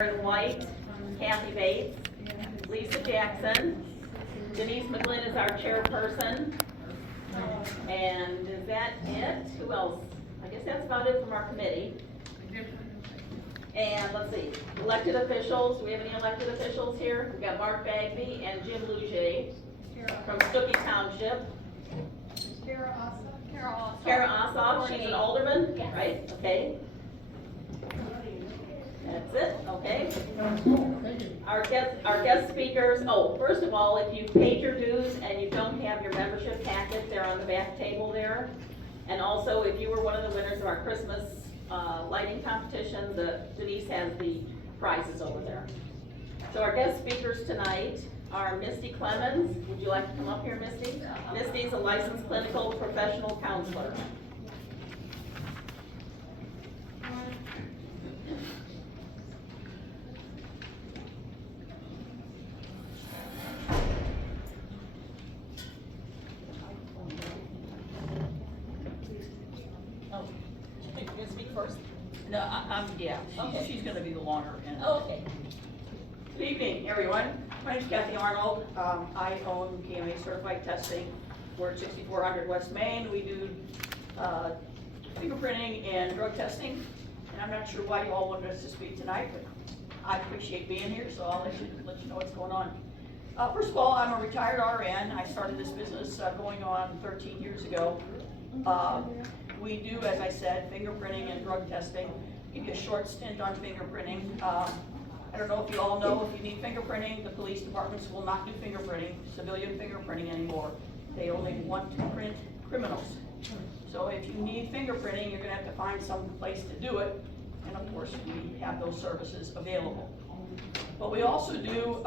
Karen White, Kathy Bates, Lisa Jackson, Denise McGlynn is our chairperson. And is that it? Who else? I guess that's about it from our committee. And let's see, elected officials. Do we have any elected officials here? We've got Mark Bagby and Jim Lugier from Stookie Township. Kara Ossoff, she's an alderman, Yes. right? Okay. That's it, okay. Our guest speakers, first of all, if you paid your dues and you don't have your membership packet, they're on the back table there. And also, if you were one of the winners of our Christmas lighting competition, Denise has the prizes over there. So our guest speakers tonight are Misty Clemens. Would you like to come up here, Misty? Misty's a licensed clinical professional counselor. You gonna speak first? No, yeah, Okay. she's gonna be the longer end. Okay. Good evening, everyone. My name's Kathy Arnold. I own PMA certified testing. We're at 6400 West Main. We do fingerprinting and drug testing. And I'm not sure why you all wanted us to speak tonight, but I appreciate being here, so I'll let you know what's going on. First of all, I'm a retired RN. I started this business going on 13 years ago. We do, as I said, fingerprinting and drug testing. Give you a short stint on fingerprinting. I don't know if you all know, if you need fingerprinting, the police departments will not do fingerprinting, civilian fingerprinting anymore. They only want to print criminals. So if you need fingerprinting, you're gonna have to find some place to do it. And of course, we have those services available. But we also do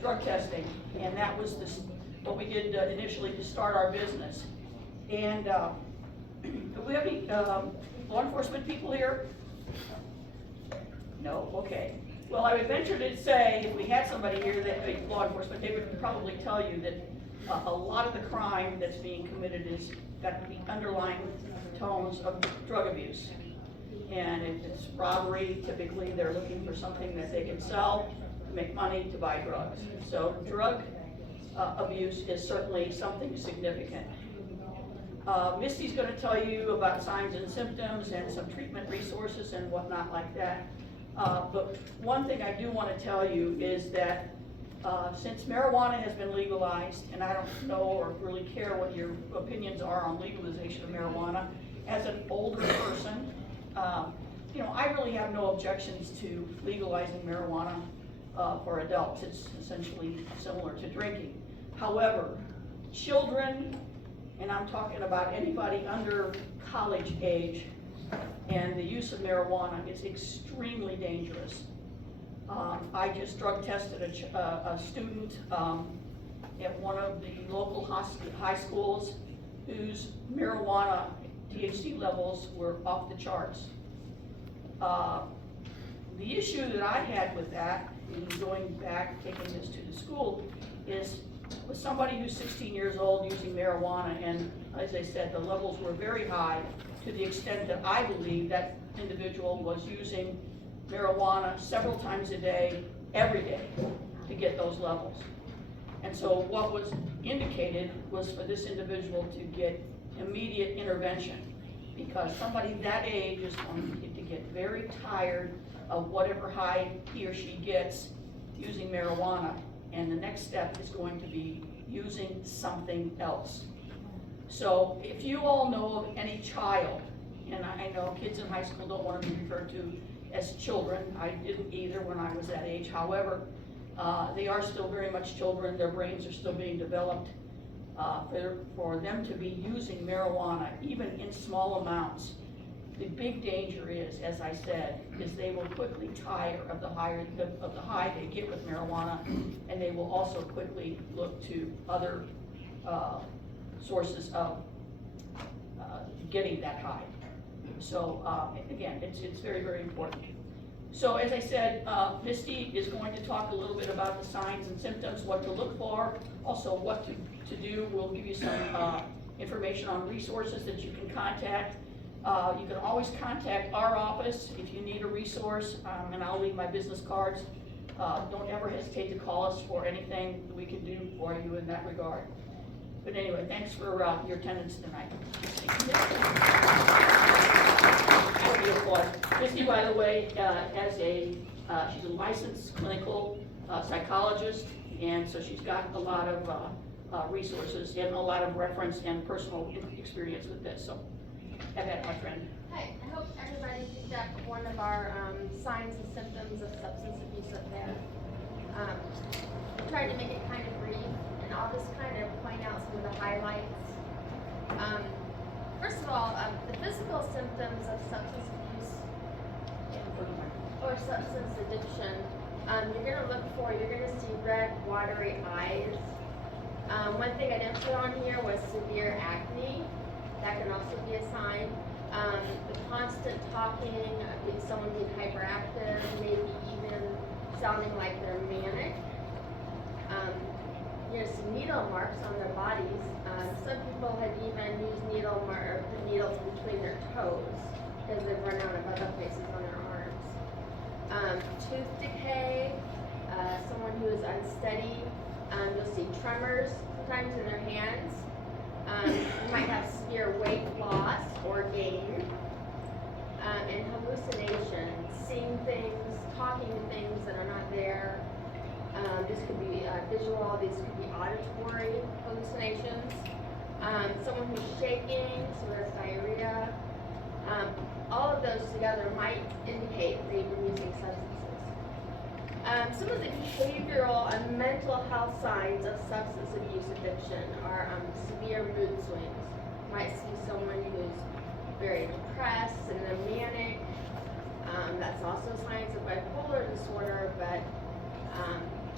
drug testing, and that was what we did initially to start our business. And do we have any law enforcement people here? No, okay. Well, I would venture to say, if we had somebody here that law enforcement, they would probably tell you that a lot of the crime that's being committed is got the underlying tones of drug abuse. And if it's robbery, typically they're looking for something that they can sell, to make money to buy drugs. So drug abuse is certainly something significant. Misty's going to tell you about signs and symptoms and some treatment resources and whatnot like that. But one thing I do want to tell you is that since marijuana has been legalized, and I don't know or really care what your opinions are on legalization of marijuana, as an older person, I really have no objections to legalizing marijuana for adults. It's essentially similar to drinking. However, children, and I'm talking about anybody under college age, and the use of marijuana is extremely dangerous. I just drug tested a student at one of the local high schools whose marijuana THC levels were off the charts. The issue that I had with that, in going back, taking this to the school, is with somebody who's 16 years old using marijuana, and as I said, the levels were very high to the extent that I believe that individual was using marijuana several times a day, every day, to get those levels. And so what was indicated was for this individual to get immediate intervention, because somebody that age is going to get very tired of whatever high he or she gets using marijuana, and the next step is going to be using something else. So if you all know of any child, and I know kids in high school don't want to be referred to as children, I didn't either when I was that age, however, they are still very much children, their brains are still being developed. For them to be using marijuana, even in small amounts, the big danger is, as I said, is they will quickly tire of the high they get with marijuana, and they will also quickly look to other sources of getting that high. So again, it's very, very important. So as I said, Misty is going to talk a little bit about the signs and symptoms, what to look for, also what to do. We'll give you some information on resources that you can contact. You can always contact our office if you need a resource, and I'll leave my business cards. Don't ever hesitate to call us for anything we can do for you in that regard. But anyway, thanks for your attendance tonight. Christy, by the way, she's a licensed clinical psychologist, and so she's got a lot of resources and a lot of reference and personal experience with this. So, have that, my friend. Hi, I hope everybody picked up one of our signs and symptoms of substance abuse up there. I tried to make it kind of brief, and I'll just kind of point out some of the highlights. First of all, the physical symptoms of substance abuse or substance addiction, you're going to see red, watery eyes. One thing I didn't put on here was severe acne. That can also be a sign. The constant talking, someone being hyperactive, maybe even sounding like they're manic. You're going to see needle marks on their bodies. Some people have even used put needles between their toes because they've run out of other places on their arms. Tooth decay, someone who is unsteady. You'll see tremors sometimes in their hands. You might have severe weight loss or gain, and hallucinations, seeing things, talking to things that are not there. This could be visual, these could be auditory hallucinations. Someone who's shaking, so there's diarrhea. All of those together might indicate they've been using substances. Some of the behavioral and mental health signs of substance abuse addiction are severe mood swings. You might see someone who's very depressed and they're manic. That's also signs of bipolar disorder, but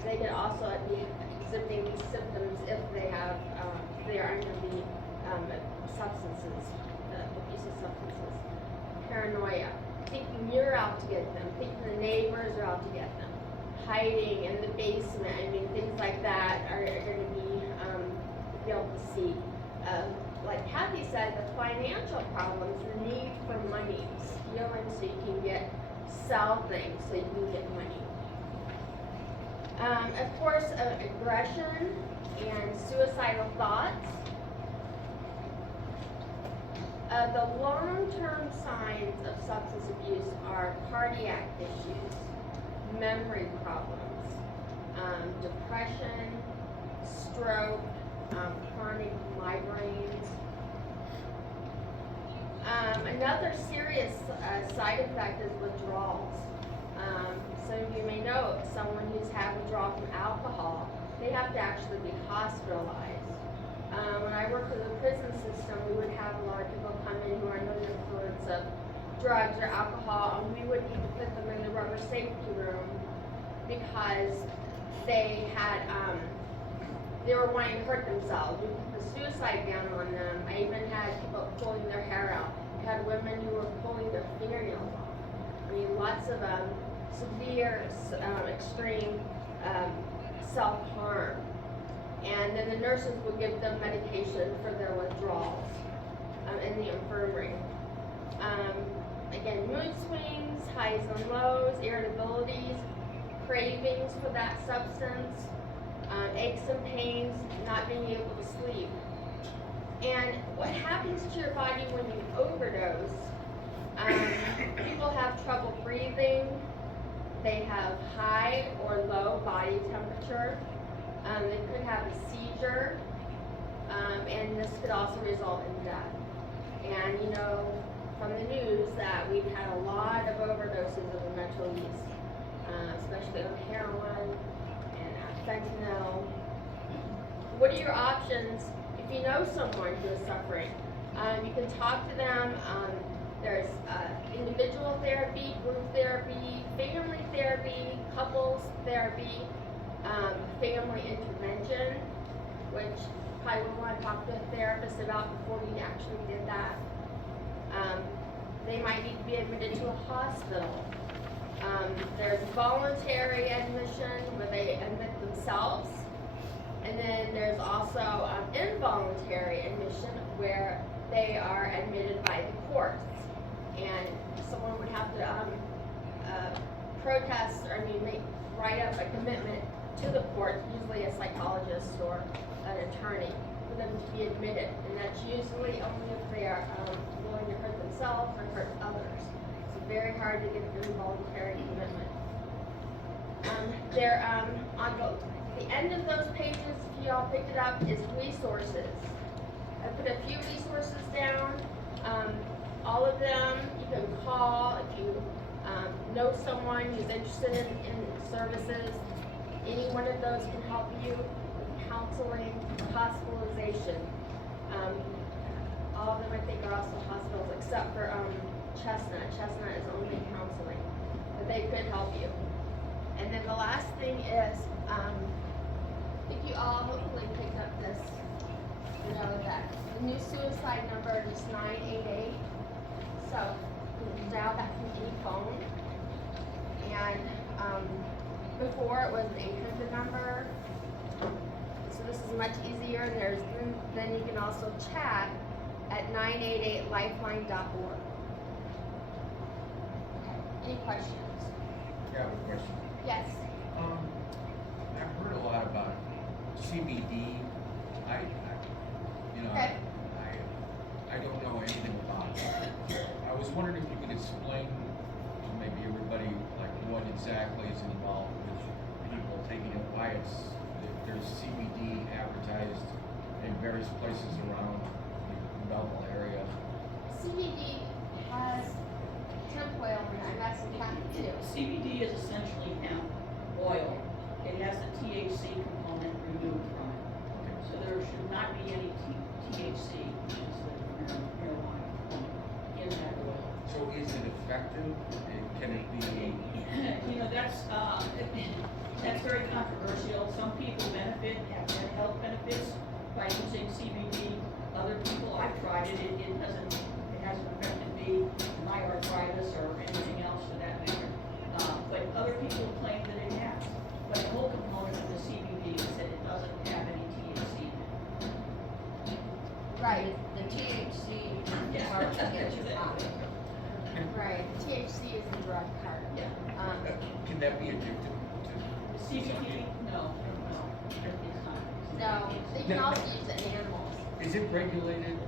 they can also be exhibiting these symptoms if they are under the substances, the abuse of substances. Paranoia, thinking you're out to get them, thinking the neighbors are out to get them. Hiding in the basement, things like that are going to be able to see. Like Kathy said, the financial problems, the need for money, stealing so you can sell things so you can get money. Of course, aggression and suicidal thoughts. The long-term signs of substance abuse are cardiac issues, memory problems, depression, stroke, chronic migraines. Another serious side effect is withdrawals. Some of you may know someone who's had withdrawal from alcohol, they have to actually be hospitalized. When I worked with the prison system, we would have a lot of people come in who are under the influence of drugs or alcohol, and we would need to put them in the rubber safety room because they were wanting to hurt themselves. We put the suicide down on them. I even had people pulling their hair out. I had women who were pulling their fingernails off. Lots of severe, extreme self-harm. And then the nurses would give them medication for their withdrawals in the infirmary. Again, mood swings, highs and lows, irritabilities, cravings for that substance, aches and pains, not being able to sleep. And what happens to your body when you overdose? People have trouble breathing, they have high or low body temperature, they could have a seizure, and this could also result in death. And you know from the news that we've had a lot of overdoses of the Metro East, especially on heroin and fentanyl. What are your options if you know someone who is suffering? You can talk to them. There's individual therapy, group therapy, family therapy, couples therapy, family intervention, which you probably would want to talk to a therapist about before you actually did that. They might need to be admitted to a hospital. There's voluntary admission where they admit themselves. And then there's also involuntary admission where they are admitted by the courts. and someone would have to, protest, or write up a commitment to the court, usually a psychologist or an attorney, for them to be admitted, and that's usually only if they are, willing to hurt themselves or hurt others. It's very hard to get an involuntary commitment. There, on the end of those pages, if you all picked it up, is resources. I put a few resources down. All of them you can call if you know someone who's interested in services. Any one of those can help you with counseling, hospitalization. All of them I think are also hospitals except for Chestnut. Chestnut is only counseling, but they could help you. And then the last thing is, I think you all hopefully picked up this, you know, that the new suicide number is 988. So you can dial that from any phone. And before it was an 800 number. So this is much easier. Then you can also chat at 988lifeline.org. Okay. Any questions? I have a question. Yes. I've heard a lot about CBD. Okay. I don't know anything about it. I was wondering if you could explain to maybe everybody like what exactly is involved with people taking it, why there's CBD advertised in various places around the Belleville area. CBD has hemp oil in it, and that's in Cat too. CBD is essentially hemp oil. It has the THC component removed from it. So there should not be any THC, which is the marijuana component, in that oil. So is it effective? Can it be? You know, that's very controversial. Some people benefit, have health benefits by using CBD. Other people, I've tried it, it hasn't affected me, my arthritis or anything else for that matter. But other people claim that it has. But the whole component of the CBD is that it doesn't have any THC in it. Right. The THC Yeah. part gets you high. Right. THC is the drug part. Yeah. Can that be addictive to some CBD, people? no, it's not. No, they can also use it in animals. Is it regulated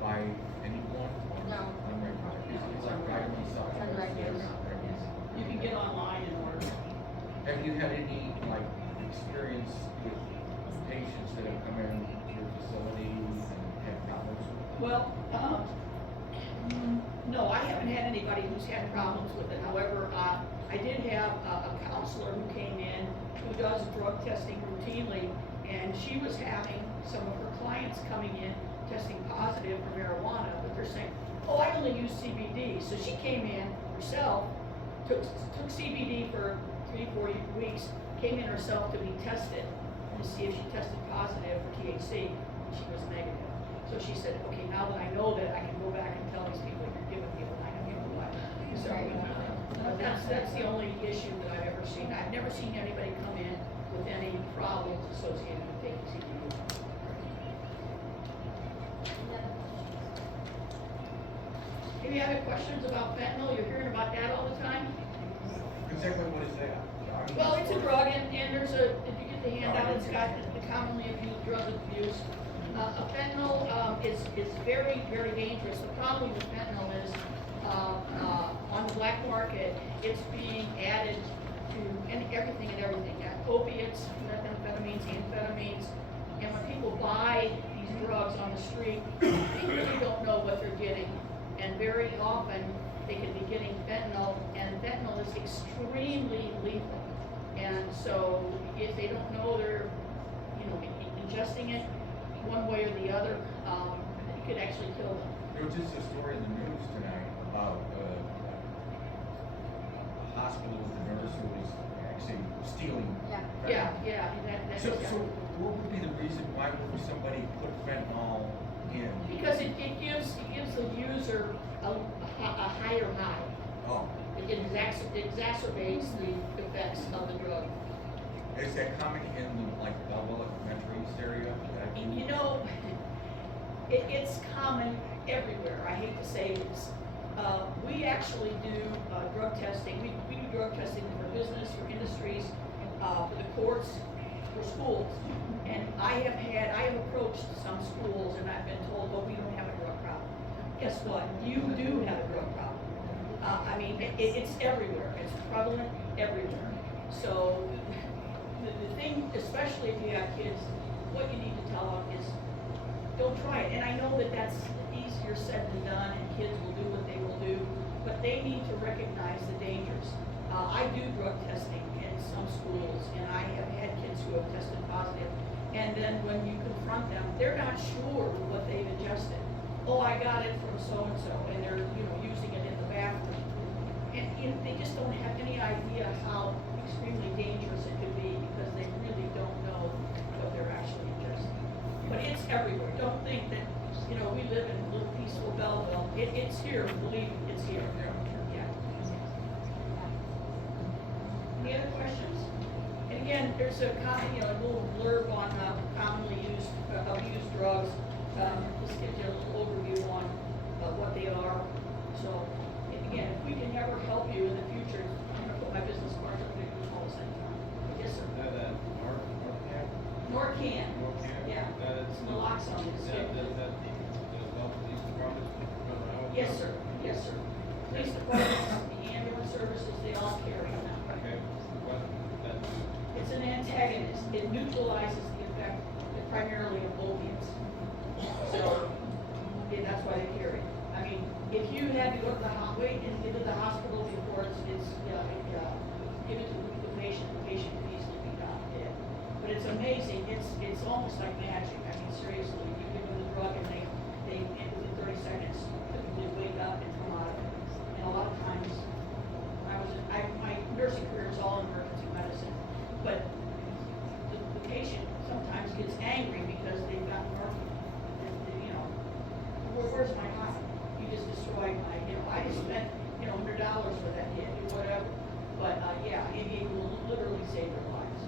by anyone? No. Unregulated. Is it like vitamin supplements? Unregulated. You can get online and order. Have you had any like experience with patients that have come in to your facilities and had problems? Well, no, I haven't had anybody who's had problems with it. However, I did have a counselor who came in who does drug testing routinely, and she was having some of her clients coming in testing positive for marijuana, but they're saying, oh, I only use CBD. So she came in herself, took CBD for 3-4 weeks, came in herself to be tested to see if she tested positive for THC, and she was negative. So she said, okay, now that I know that, I can go back and tell these people you're giving people, I don't know what. So, that's the only issue that I've ever seen. I've never seen anybody come in with any problems associated with taking CBD. Any other questions about fentanyl? You're hearing about that all the time? Exactly what is that? Well, it's a drug, and there's if you get the handout, it's got the commonly abused drug abuse. Fentanyl is very, very dangerous. The problem with fentanyl is on the black market, it's being added to everything and everything. Opiates, methamphetamines, amphetamines, and when people buy these drugs on the street, they really don't know what they're getting. And very often, they could be getting fentanyl, and fentanyl is extremely lethal. And so, if they don't know they're, ingesting it one way or the other, it could actually kill them. There was just a story in the news tonight about a hospital with a nurse who was actually stealing. Yeah. Yeah, that's So what would be the reason why would somebody put fentanyl in? because it gives the user a higher high. Oh, It exacerbates the effects of the drug. is that common in like Belleville Elementary area? It's common everywhere. I hate to say this, We actually do drug testing. We do drug testing for business, for industries, for the courts, for schools. And I have approached some schools and I've been told, well, we don't have a drug problem. Guess what? You do have a drug problem. I mean, it's everywhere. It's prevalent everywhere. So the thing, especially if you have kids, what you need to tell them is don't try it. And I know that that's easier said than done, and kids will do what they will do, but they need to recognize the dangers. I do drug testing in some schools, and I have had kids who have tested positive. And then when you confront them, they're not sure what they've ingested. Oh, I got it from so-and-so, and they're, using it in the bathroom. And, they just don't have any idea how extremely dangerous it could be because they really don't know what they're actually ingesting. But it's everywhere. Don't think that, we live in a little peaceful Belleville. It's here, believe me, it's here. Yeah. Any other questions? And again, there's a little blurb on commonly used, abused drugs. This gives you a little overview on what they are. So, again, if we can ever help you in the future, I'm gonna put my business cards up there, you call us anytime. Yes, sir. Norcan. Yeah. Naloxone is. Yes, sir. Yes, sir. Police departments, the ambulance services, they all carry them now. It's an antagonist. It neutralizes the effect primarily of opiates. So, that's why they carry it. I mean, if you had to go to the hospital before give it to the patient could easily be dropped dead. But it's amazing. It's almost like magic. I mean, seriously, you give them the drug and they within 30 seconds typically wake up and come out of it. And a lot of times, my nursing career is all in emergency medicine, but the patient sometimes gets angry because they've got morphine. Where's my high? You just destroyed my, I just spent, $100 for that hit or whatever. But, it will literally save their lives.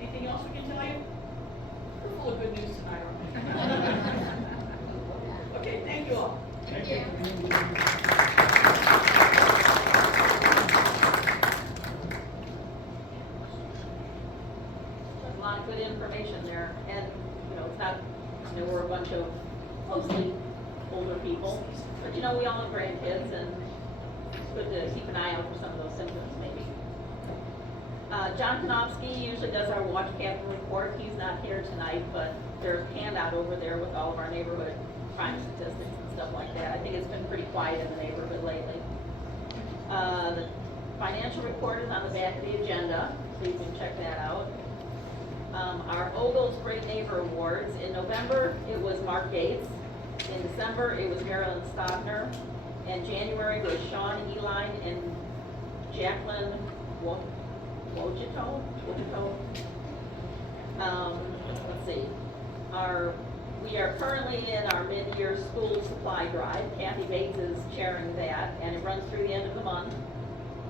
Anything else we can tell you? We're full of good news tonight, aren't we? Okay, thank you all. Thank you. There's a lot of good information there, and, it's not, we're a bunch of mostly older people, but we all have grandkids, and it's good to keep an eye out for some of those symptoms, maybe. John Konofsky usually does our watch captain report. He's not here tonight, but there's a handout over there with all of our neighborhood crime statistics and stuff like that. I think it's been pretty quiet in the neighborhood lately. The financial report is on the back of the agenda, so you can check that out. Our Ogles Great Neighbor Awards. In November, it was Mark Gates. In December, it was Marilyn Stockner. In January, it was Sean Eline and Jacqueline Wojito. Let's see. We are currently in our mid-year school supply drive. Kathy Bates is chairing that, and it runs through the end of the month.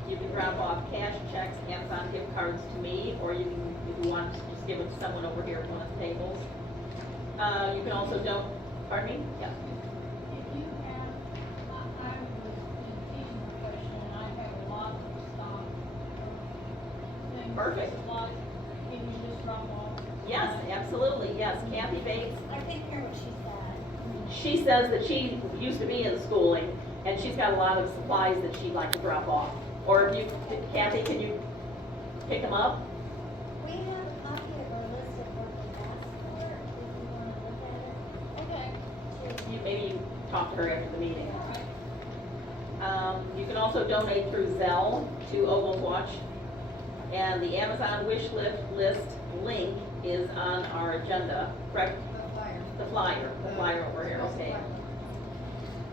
You can drop off cash, checks, Amazon gift cards to me, or you can, if you want, just give it to someone over here at one of the tables. You can also pardon me? Yeah. If you have, I was repeating the question, and I have a lot of stock. Things, Perfect. like, can you just drop off? Yes, absolutely, yes. Kathy Bates, I couldn't hear what she said. she says that she used to be in schooling, and she's got a lot of supplies that she'd like to drop off. Or if Kathy, can you pick them up? We have a copy of our list of what we asked for, if you want to look at it. Okay. Maybe you talk to her after the meeting. All right. You can also donate through Zelle to Ogles Watch. And the Amazon wish list link is on our agenda, correct? The flyer over here, okay.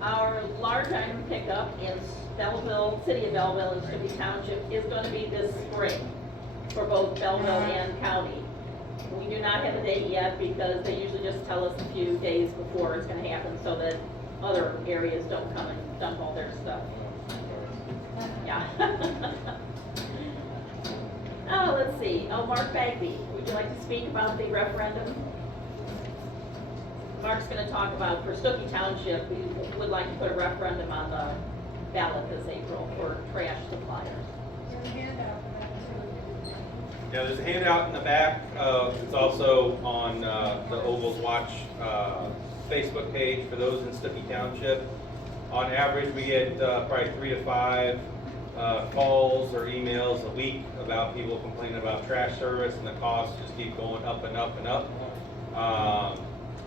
Our large item pickup in Belleville, City of Belleville and Shippey Township is going to be this spring for both Belleville and county. We do not have a date yet because they usually just tell us a few days before it's going to happen so that other areas don't come and dump all their stuff. Yeah. Oh, let's see. Oh, Mark Bagby, would you like to speak about the referendum? Mark's gonna talk about, for Stuckey Township, we would like to put a referendum on the ballot this April for trash suppliers. There's a handout for that too. Yeah, there's a handout in the back. It's also on the Ogles Watch Facebook page for those in Stuckey Township. On average, we get probably 3 to 5 calls or emails a week about people complaining about trash service, and the costs just keep going up and up and up.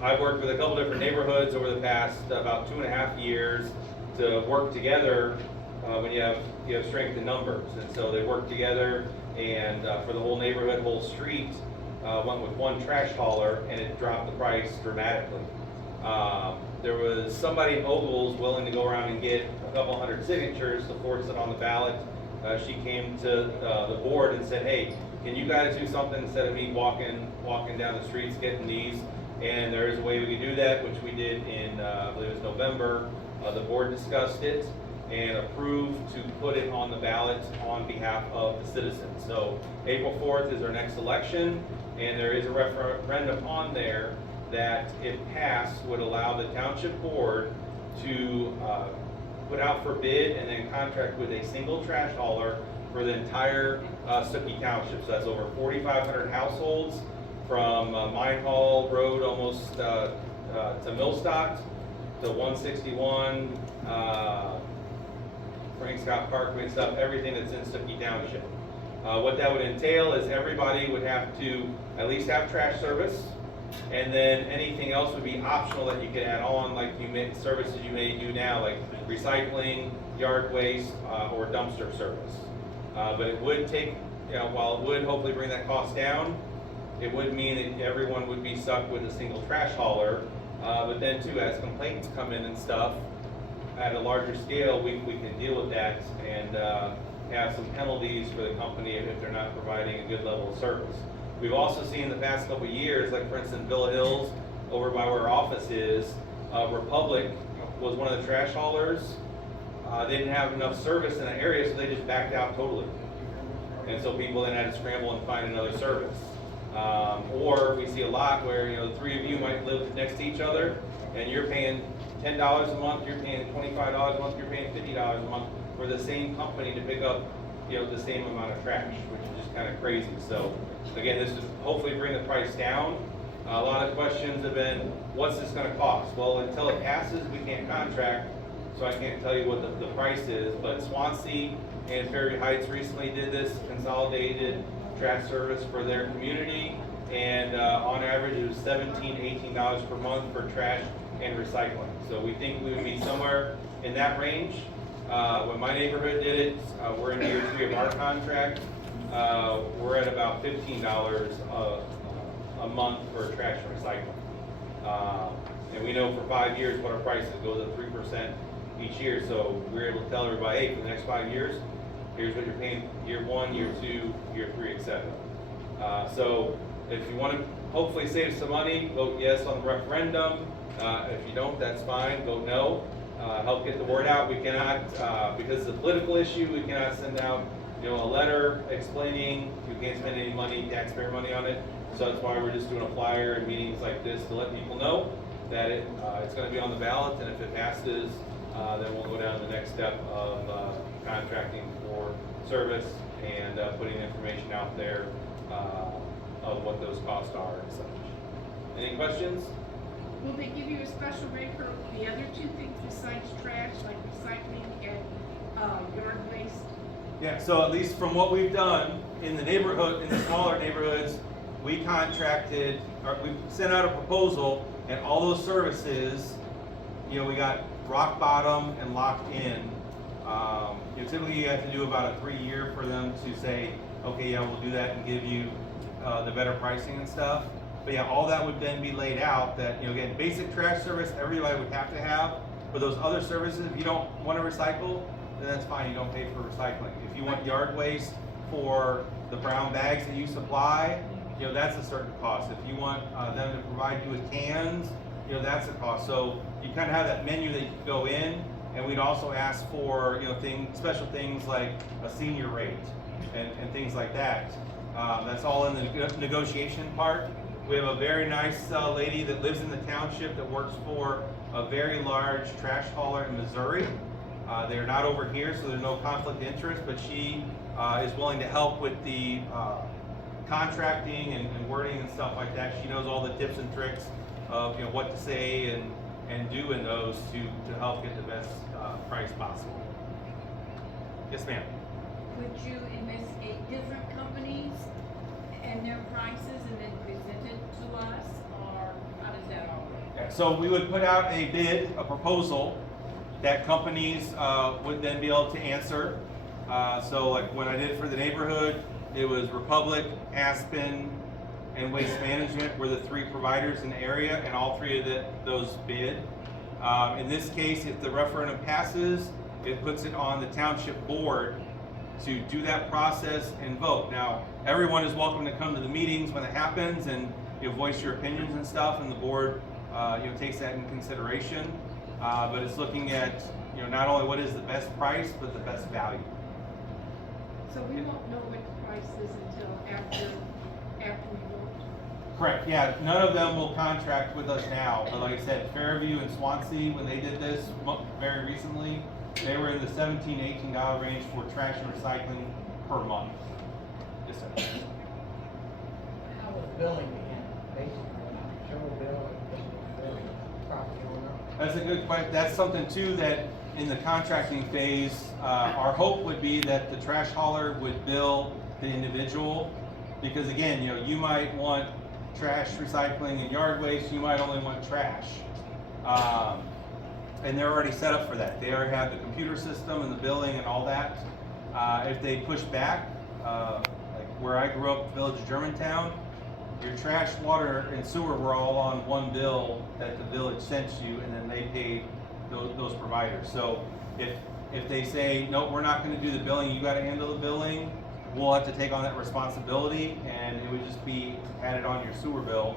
I've worked with a couple different neighborhoods over the past about 2.5 years to work together when you have strength in numbers. And so they worked together, and for the whole neighborhood, whole street, went with one trash hauler, and it dropped the price dramatically. There was somebody in Ogles willing to go around and get a couple hundred signatures to force it on the ballot. She came to the board and said, hey, can you guys do something instead of me walking down the streets getting these? And there is a way we can do that, which we did in, I believe it was November. The board discussed it and approved to put it on the ballot on behalf of the citizens. So April 4th is our next election, and there is a referendum on there that, if passed, would allow the township board to put out for bid and then contract with a single trash hauler for the entire Stuckey Township. So that's over 4,500 households from Mine Hall Road almost to Millstock to 161, Frank Scott Parkway and stuff, everything that's in Stuckey Township. What that would entail is everybody would have to at least have trash service, and then anything else would be optional that you could add on, like services you may do now, like recycling, yard waste, or dumpster service. But it would take, while it would hopefully bring that cost down, it would mean that everyone would be stuck with a single trash hauler. But then too, as complaints come in and stuff, at a larger scale, we can deal with that and have some penalties for the company if they're not providing a good level of service. We've also seen in the past couple of years, like for instance, Villa Hills, over by where our office is, Republic was one of the trash haulers. They didn't have enough service in the area, so they just backed out totally. And so people then had to scramble and find another service. Or we see a lot where, the three of you might live next to each other, and you're paying $10 a month, you're paying $25 a month, you're paying $50 a month for the same company to pick up, the same amount of trash, which is just kind of crazy. So again, this is hopefully bring the price down. A lot of questions have been, what's this going to cost? Well, until it passes, we can't contract, so I can't tell you what the price is. But Swansea and Fairview Heights recently did this consolidated trash service for their community, and on average it was $17 to $18 per month for trash and recycling. So we think we would be somewhere in that range. When my neighborhood did it, we're in year 3 of our contract. We're at about $15 a month for trash and recycling. And we know for 5 years what our price is, goes up 3% each year. So we're able to tell everybody, hey, for the next 5 years, here's what you're paying year 1, year 2, year 3, etc. So if you want to hopefully save some money, vote yes on the referendum. If you don't, that's fine, vote no. Help get the word out. We cannot, because it's a political issue, we cannot send out a letter explaining you can't spend any money, taxpayer money on it. So that's why we're just doing a flyer and meetings like this to let people know that it's going to be on the ballot, and if it passes, then we'll go down to the next step of contracting for service and putting information out there of what those costs are and such. Any questions? Will they give you a special rate for the other 2 things besides trash, like recycling and yard waste? Yeah, so at least from what we've done in the neighborhood, in the smaller neighborhoods, we contracted, or we sent out a proposal, and all those services, we got rock bottom and locked in. Typically you have to do about a 3-year for them to say, okay, yeah, we'll do that and give you the better pricing and stuff. But yeah, all that would then be laid out that, again, basic trash service, everybody would have to have. For those other services, if you don't want to recycle, then that's fine, you don't pay for recycling. If you want yard waste for the brown bags that you supply, that's a certain cost. If you want them to provide you with cans, that's a cost. So you kind of have that menu that you can go in, and we'd also ask for, special things like a senior rate and things like that. That's all in the negotiation part. We have a very nice lady that lives in the township that works for a very large trash hauler in Missouri. They're not over here, so there's no conflict of interest, but she is willing to help with the contracting and wording and stuff like that. She knows all the tips and tricks of what to say and do in those to help get the best price possible. Yes, ma'am. Would you investigate different companies and their prices and then present it to us, or how does that all work? Yeah, so we would put out a bid, a proposal that companies would then be able to answer. So like when I did it for the neighborhood, it was Republic, Aspen, and Waste Management were the three providers in the area, and all three of those bid. In this case, if the referendum passes, it puts it on the township board to do that process and vote. Now, everyone is welcome to come to the meetings when it happens and voice your opinions and stuff, and the board takes that in consideration. But it's looking at not only what is the best price, but the best value. So we won't know what the price is until after we vote. Correct, yeah, none of them will contract with us now, but like I said, Fairview and Swansea, when they did this very recently, they were in the $17, $18 range for trash and recycling per month. Yes, sir. How was billing began? Basically, general bill and billing property owner? That's a good question. That's something too that in the contracting phase, our hope would be that the trash hauler would bill the individual, because again, you might want trash, recycling, and yard waste. You might only want trash, and they're already set up for that. They already have the computer system and the billing and all that. If they push back, like where I grew up, Village of Germantown, your trash, water, and sewer were all on one bill that the village sent you, and then they paid those providers. So if they say, no, we're not gonna do the billing, you gotta handle the billing, we'll have to take on that responsibility, and it would just be added on your sewer bill.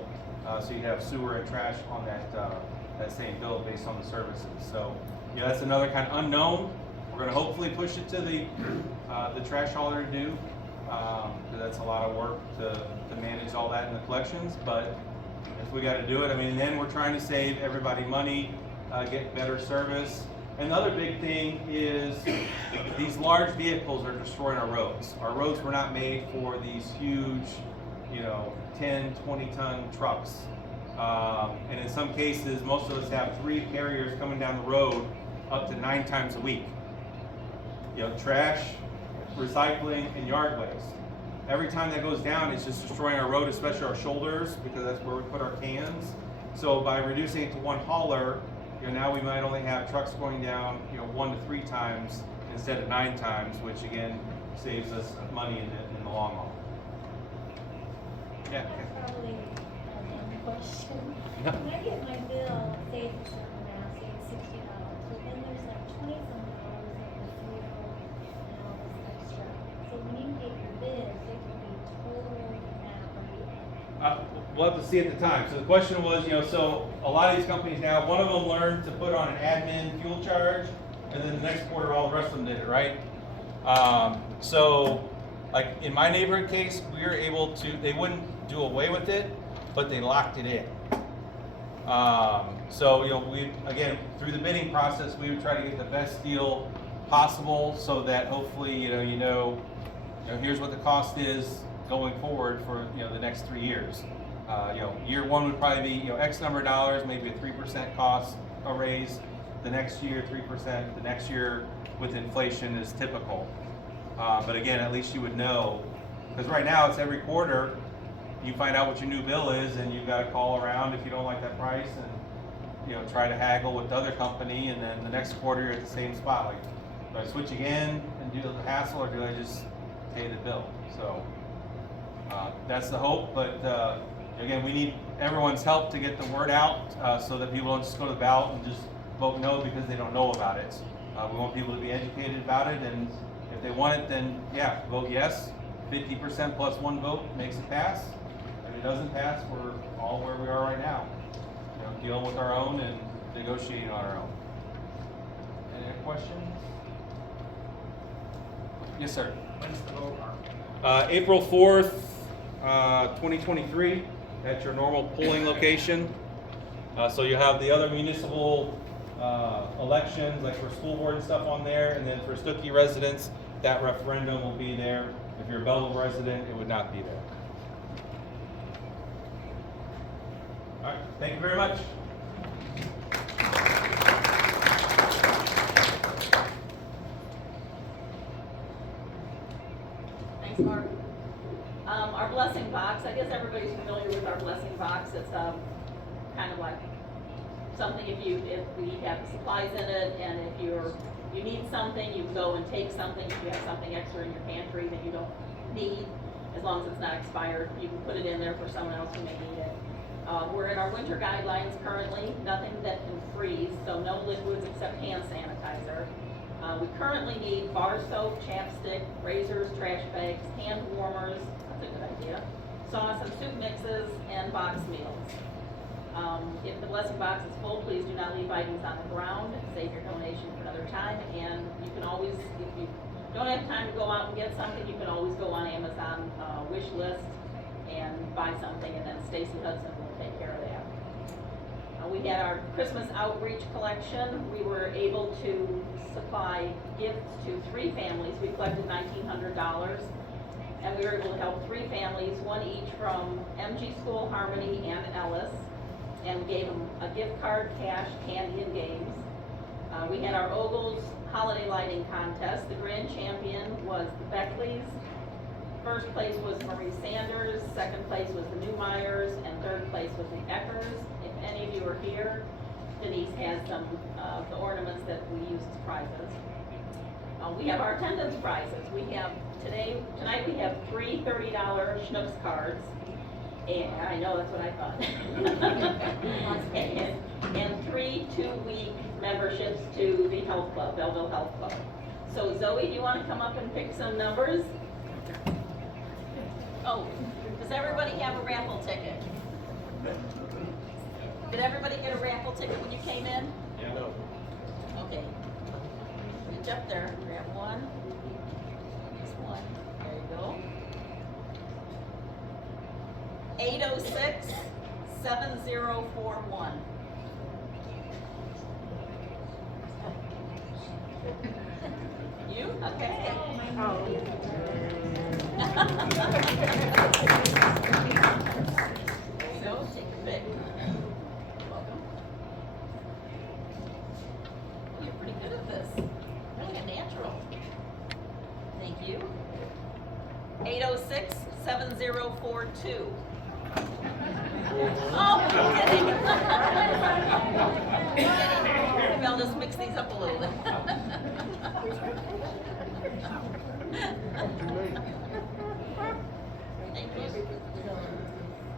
So you'd have sewer and trash on that same bill based on the services. So, that's another kind of unknown. We're gonna hopefully push it to the trash hauler to do, because that's a lot of work to manage all that in the collections, but if we gotta do it, then we're trying to save everybody money, get better service. Another big thing is these large vehicles are destroying our roads. Our roads were not made for these huge, 10, 20-ton trucks. And in some cases, most of us have 3 carriers coming down the road up to 9 times a week. Trash, recycling, and yard waste. Every time that goes down, it's just destroying our road, especially our shoulders, because that's where we put our cans. So by reducing it to one hauler, now we might only have trucks going down, 1 to 3 times instead of 9 times, which again saves us money in the long haul. Yeah. That's probably a dumb question. When I get my bill, say it's a certain amount, say it's $60, but then there's like 20-some dollars in the fuel and all this extra. So when you get your bids, it will be totally that rate. We'll have to see at the time. So the question was, so a lot of these companies now, one of them learned to put on an admin fuel charge, and then the next quarter, all the rest of them did it, right? So, like in my neighborhood case, we were able to, they wouldn't do away with it, but they locked it in. So, we, again, through the bidding process, we would try to get the best deal possible so that hopefully, here's what the cost is going forward for, the next 3 years. Year 1 would probably be, X number of dollars, maybe a 3% cost, a raise. The next year, 3%. The next year with inflation is typical. But again, at least you would know, because right now it's every quarter, you find out what your new bill is, and you've got to call around if you don't like that price, and try to haggle with the other company, and then the next quarter you're at the same spot. Like, do I switch again and do the hassle, or do I just pay the bill? So that's the hope, but again, we need everyone's help to get the word out, so that people don't just go to the ballot and just vote no because they don't know about it. We want people to be educated about it, and if they want it, then yeah, vote yes. 50% plus 1 vote makes it pass. If it doesn't pass, we're all where we are right now. Dealing with our own and negotiating on our own. Any other questions? Yes, sir. When's the vote? April 4th, 2023. at your normal polling location. So you have the other municipal elections, like for school board and stuff on there, and then for Stuckey residents, that referendum will be there. If you're a Belleville resident, it would not be there. All right, thank you very much. Thanks, Mark. Our blessing box, I guess everybody's familiar with our blessing box. It's kind of like something if we have supplies in it, and if you need something, you go and take something. If you have something extra in your pantry that you don't need, as long as it's not expired, you can put it in there for someone else who may need it. We're in our winter guidelines currently, nothing that can freeze, so no liquids except hand sanitizer. We currently need bar soap, chapstick, razors, trash bags, hand warmers, that's a good idea, sauce and soup mixes, and box meals. If the blessing box is full, please do not leave items on the ground. Save your donation for another time, and you can always, if you don't have time to go out and get something, you can always go on Amazon wish list and buy something, and then Stacy Hudson will take care of that. We had our Christmas outreach collection. We were able to supply gifts to 3 families. We collected $1,900, and we were able to help 3 families, one each from MG School, Harmony, and Ellis, and we gave them a gift card, cash, candy, and games. We had our Ogles holiday lighting contest. The grand champion was the Beckleys. First place was Marie Sanders, second place was the Newmeyers, and third place was the Eckers. If any of you are here, Denise has some of the ornaments that we use as prizes. We have our attendance prizes. We have tonight we have 3 $30 Schnucks cards. And I know, that's what I thought. and 3 2-week memberships to the health club, Belleville Health Club. So Zoe, do you want to come up and pick some numbers? Oh, does everybody have a raffle ticket? Did everybody get a raffle ticket when you came in? Yeah. No. Okay. Reach up there, grab one. This one. There you go. 806-7041. You? Okay. So, take a pick. Welcome. You're pretty good at this. Really a natural. Thank you. 806-7042. Oh, I'm kidding. Maybe I'll just mix these up a little bit. Thank you.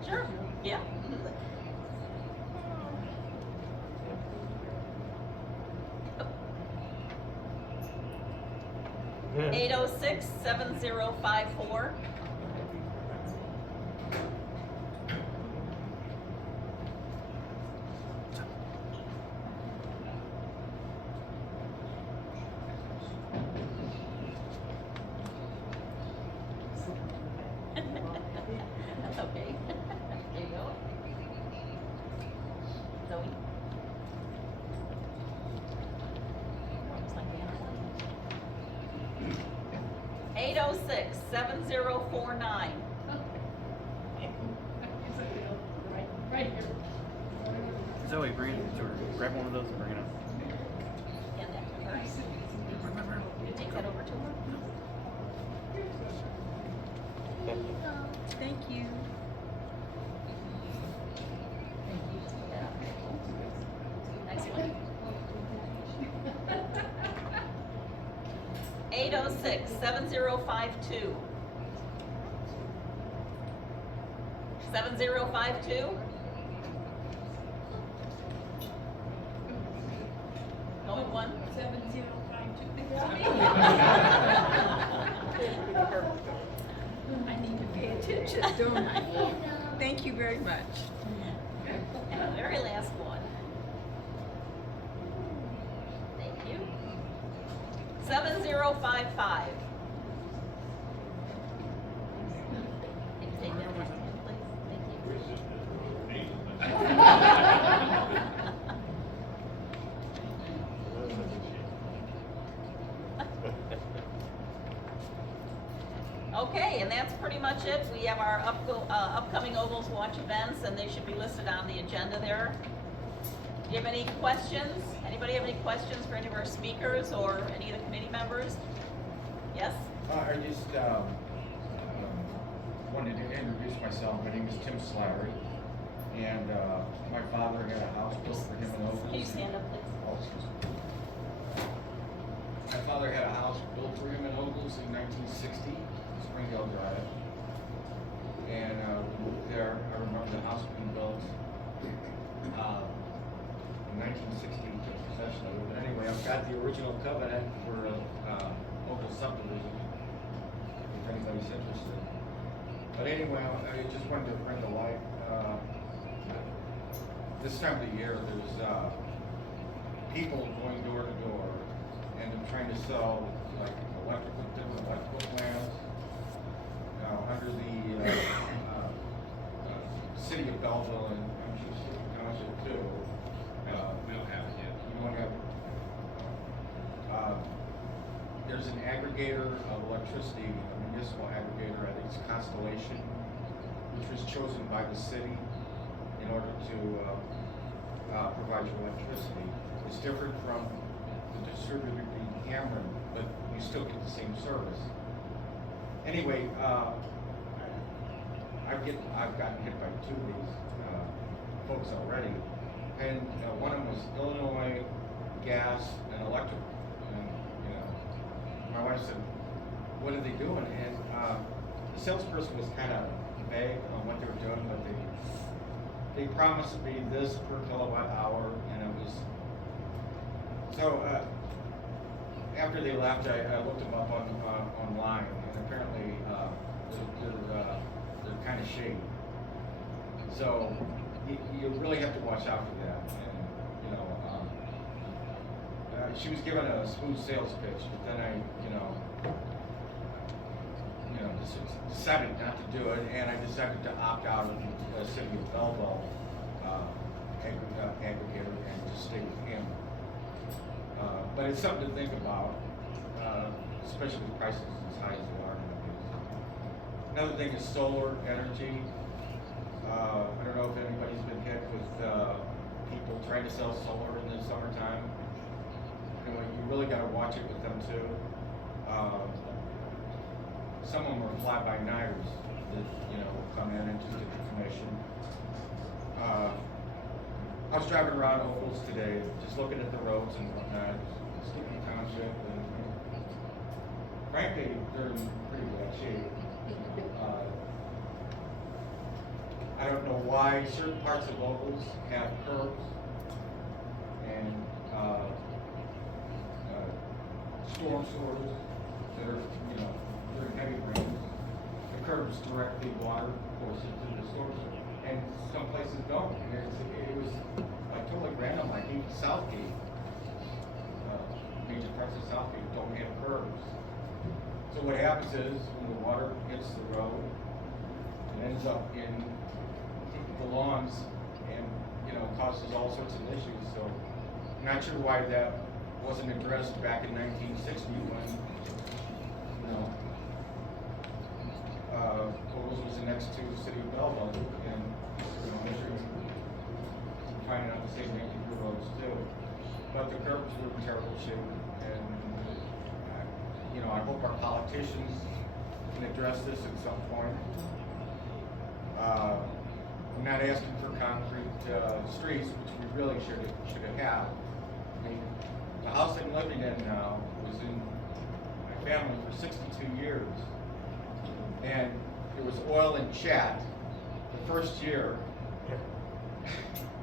Sure, yeah. 806-7054. That's okay. There you go. Zoe. Looks like Anna. 806-7049. Right here. Zoe, bring it to her. Grab one of those and bring it up. Hand that to her. You take that over to her? Thank you. Next one. 806-7052. 7052. Going one. 7052. I need to pay attention, don't I? Thank you very much. And the very last one. Thank you. 7055. Can you take that back in, please? Thank you. Okay, and that's pretty much it. We have our upcoming Ogles Watch events, and they should be listed on the agenda there. Do you have any questions? Anybody have any questions for any of our speakers or any of the committee members? Yes? I just wanted to introduce myself. My name is Tim Slattery, and my father had a house built for him in Ogles. Can you stand up, please? Oh, excuse me. My father had a house built for him in Ogles in 1960, Springdale Drive. And we moved there. I remember the house being built in 1960. We took possession of it. But anyway, I've got the original covenant for Ogles subdivision, if anybody's interested. But anyway, I just wanted to bring to light, this time of the year, there's people going door to door and they're trying to sell like different electrical plans under the city of Belleville, and I'm sure Stoughton Township too. We don't have it yet. You don't have, there's an aggregator of electricity, a municipal aggregator, I think it's Constellation, which was chosen by the city in order to provide you electricity. It's different from the distributor being Cameron, but you still get the same service. Anyway, I've gotten hit by two of these folks already, and one of them was Illinois Gas and Electric. And my wife said, "What are they doing?" And the salesperson was kind of vague on what they were doing, but they promised to be this per kilowatt hour, and it was so. After they left, I looked them up online, and apparently they're kind of shady. So you really have to watch out for that. And she was given a smooth sales pitch, but then I decided not to do it, and I decided to opt out of the city of Belleville aggregator and just stay with him. But it's something to think about, especially with prices as high as they are nowadays. Another thing is solar energy. I don't know if anybody's been hit with people trying to sell solar in the summertime. You really got to watch it with them too. Some of them are fly-by-nighters that come in and just get the commission. I was driving around Ogles today, just looking at the roads and whatnot, Stoughton Township, and frankly, they're in pretty bad shape. I don't know why certain parts of Ogles have curbs and storm sewers that are, during heavy rains. The curbs directly water course into the storm sewer, and some places don't. And it was like totally random. Like even Southgate, major parts of Southgate don't have curbs. So what happens is when the water hits the road, it ends up in the lawns and causes all sorts of issues. So I'm not sure why that wasn't addressed back in 1960 when Ogles was next to the city of Belleville, and I'm sure you're finding out the same thing with your roads too. But the curbs were in terrible shape, and I hope our politicians can address this at some point. I'm not asking for concrete streets, which we really should have had. I mean, the house I'm living in now was in my family for 62 years. And it was oil and chat the first year.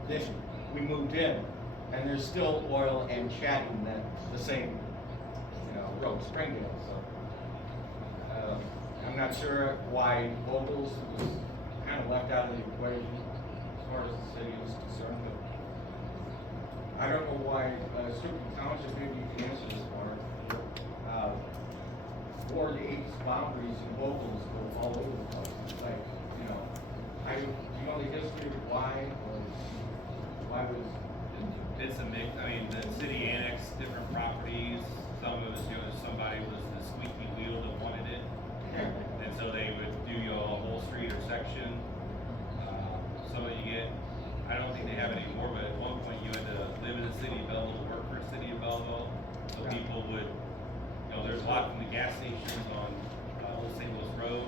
Then we moved in, and there's still oil and chat in the same road, Springdale. So I'm not sure why Ogles was kind of left out of the equation as far as the city is concerned. But I don't know why Stoughton Township, maybe you can answer this part. Ward 8's boundaries in Ogles go all over the place. It's like, do you know the history of why, or why was? It's a mix. I mean, the city annexed different properties. Some of it was, somebody was the squeaky wheel that wanted it. And think they have it anymore, but at one point you had to live in the city of Belleville, work for the city of Belleville. So people would, there's a lot from the gas stations on Old St. Louis Road.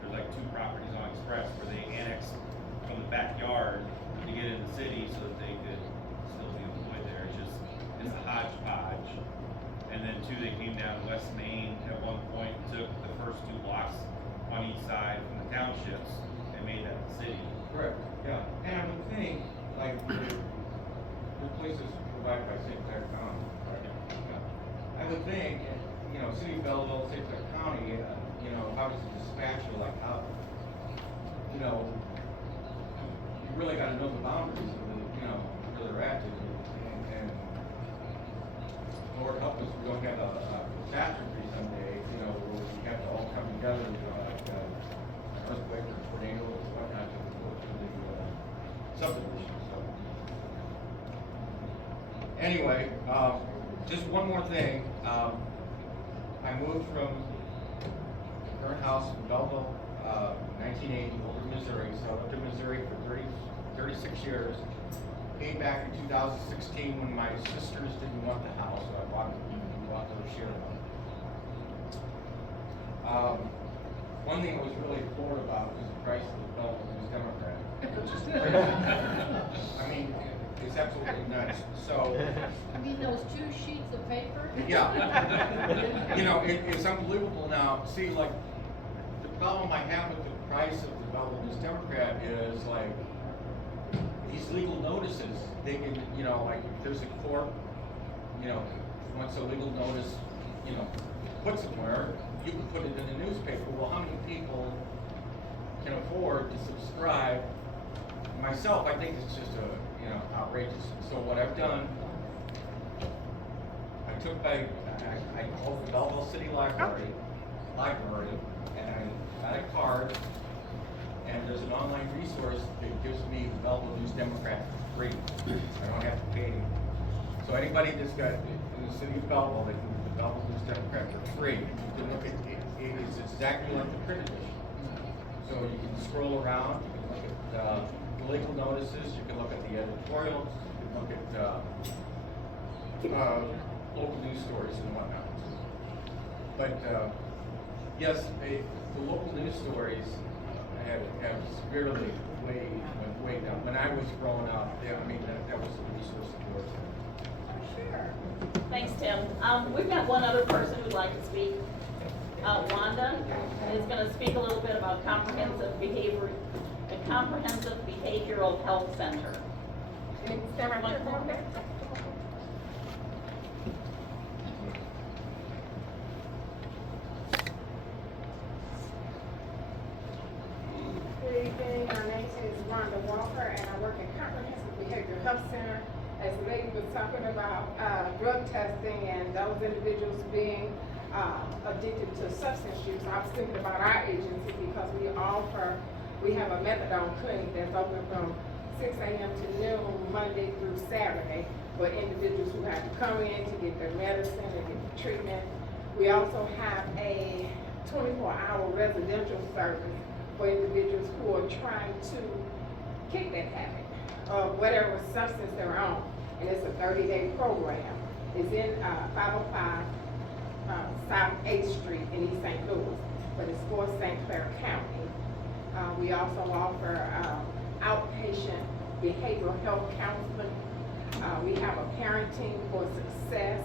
There's like 2 properties on Express where they annexed from the backyard to get in the city so that they could still be employed there. It's a hodgepodge. And then 2, they came down West Main at one point and took the first 2 blocks on each side from the townships and made that the city. Correct, yeah. And I would think, like, the places provided by St. Clair County, right? Yeah. I would think, City of Belleville, St. Clair County, how does the dispatcher, like, how, you really gotta know the boundaries of where they're at, and Lord help us, we don't have a catastrophe someday, where we have to all come together, like, an earthquake or tornado or whatnot to the subdivision, so. Anyway, just one more thing, I moved from the current house in Belleville, 1980, over to Missouri, so I lived in Missouri for 36 years. Came back in 2016 when my sisters didn't want the house, so I bought their share of it. One thing I was really bored about was the price of the Belleville News Democrat. Which is crazy. I mean, it's absolutely nuts. So. You mean those 2 sheets of paper? Yeah. It's unbelievable now. See, like, the problem I have with the price of the Belleville News Democrat is, like, these legal notices, they can, like, if there's a court, wants a legal notice, put somewhere, you can put it in the newspaper. Well, how many people can afford to subscribe? Myself, I think it's just outrageous. So what I've done, I called the Belleville City Library, and I got a card, and there's an online resource that gives me the Belleville News Democrat for free. I don't have to pay anything. So anybody that's got in the city of Belleville, they can get the Belleville News Democrat for free. You can look at it, it's exactly like the print edition. So you can scroll around, you can look at the legal notices, you can look at the editorials, you can look at local news stories and whatnot. But yes, the local news stories have severely went way down. When I was growing up, that was the resource for us. Sure. Thanks, Tim. We've got one other person who'd like to speak. Wanda is going to speak a little bit about comprehensive behavioral health center. Good evening, my name is Rhonda Walker, and I work in Comprehensive Behavioral Health Center. As the lady was talking about drug testing and those individuals being addicted to substance use, I was thinking about our agency because we have a methadone clinic that's open from 6 a.m. to noon, Monday through Saturday, for individuals who have to come in to get their medicine and get the treatment. We also have a 24-hour residential service for individuals who are trying to kick that habit of whatever substance they're on. And it's a 30-day program. It's in 505 South 8th Street in East St. Louis, but it's for St. Clair County. We also offer outpatient behavioral health counseling. We have a parenting for success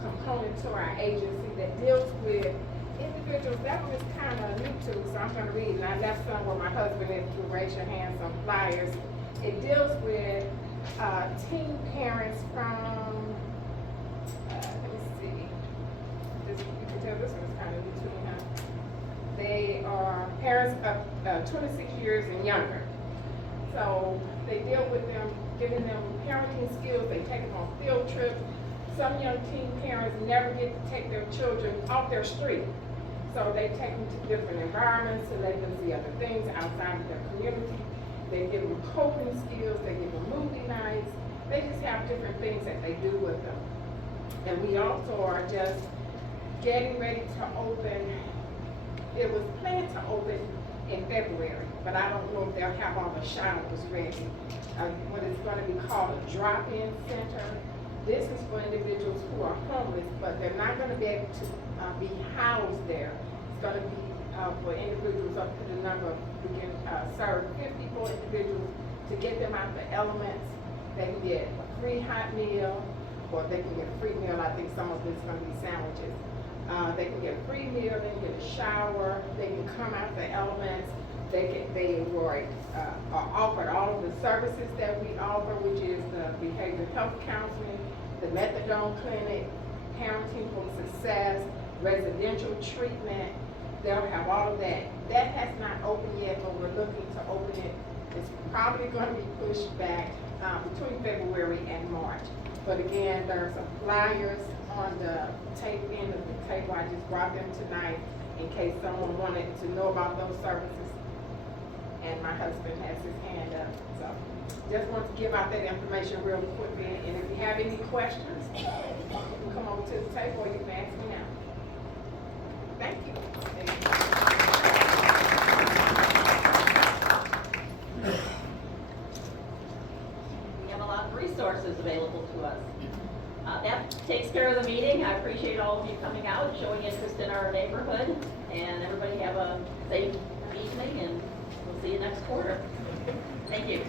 component to our agency that deals with individuals. That one is kind of new to, so I'm going to read, and I left some where my husband is to raise your hand, some flyers. It deals with teen parents from, let me see, you can tell this one's kind of new to me, huh? They are parents of 26 years and younger. So they deal with them, giving them parenting skills. They take them on field trips. Some young teen parents never get to take their children off their street. So they take them to different environments to let them see other things outside of their community. They give them coping skills. They give them movie nights. They just have different things that they do with them. And we also are just getting ready to open. It was planned to open in February, but I don't know if they'll have all the showers ready. What is gonna be called a drop-in center. This is for individuals who are homeless, but they're not gonna be able to be housed there. It's gonna be for individuals up to the number of, we can serve 54 individuals to get them out the elements. They can get a free hot meal, or they can get a free meal. I think some of it's gonna be sandwiches. They can get a free meal, they can get a shower, they can come out the elements. They were offered all of the services that we offer, which is the behavioral health counseling, the methadone clinic, parenting for success, residential treatment. They'll have all of that. That has not opened yet, but we're looking to open it. It's probably going to be pushed back between February and March. But again, there are some flyers on the end of the table. I just brought them tonight in case someone wanted to know about those services. And my husband has his hand up. So just want to give out that information real quickly. And if you have any questions, you can come over to the table or you can ask me now. Thank you. We have a lot of resources available to us. That takes care of the meeting. I appreciate all of you coming out, showing interest in our neighborhood, and everybody have a safe evening, and we'll see you next quarter. Thank you.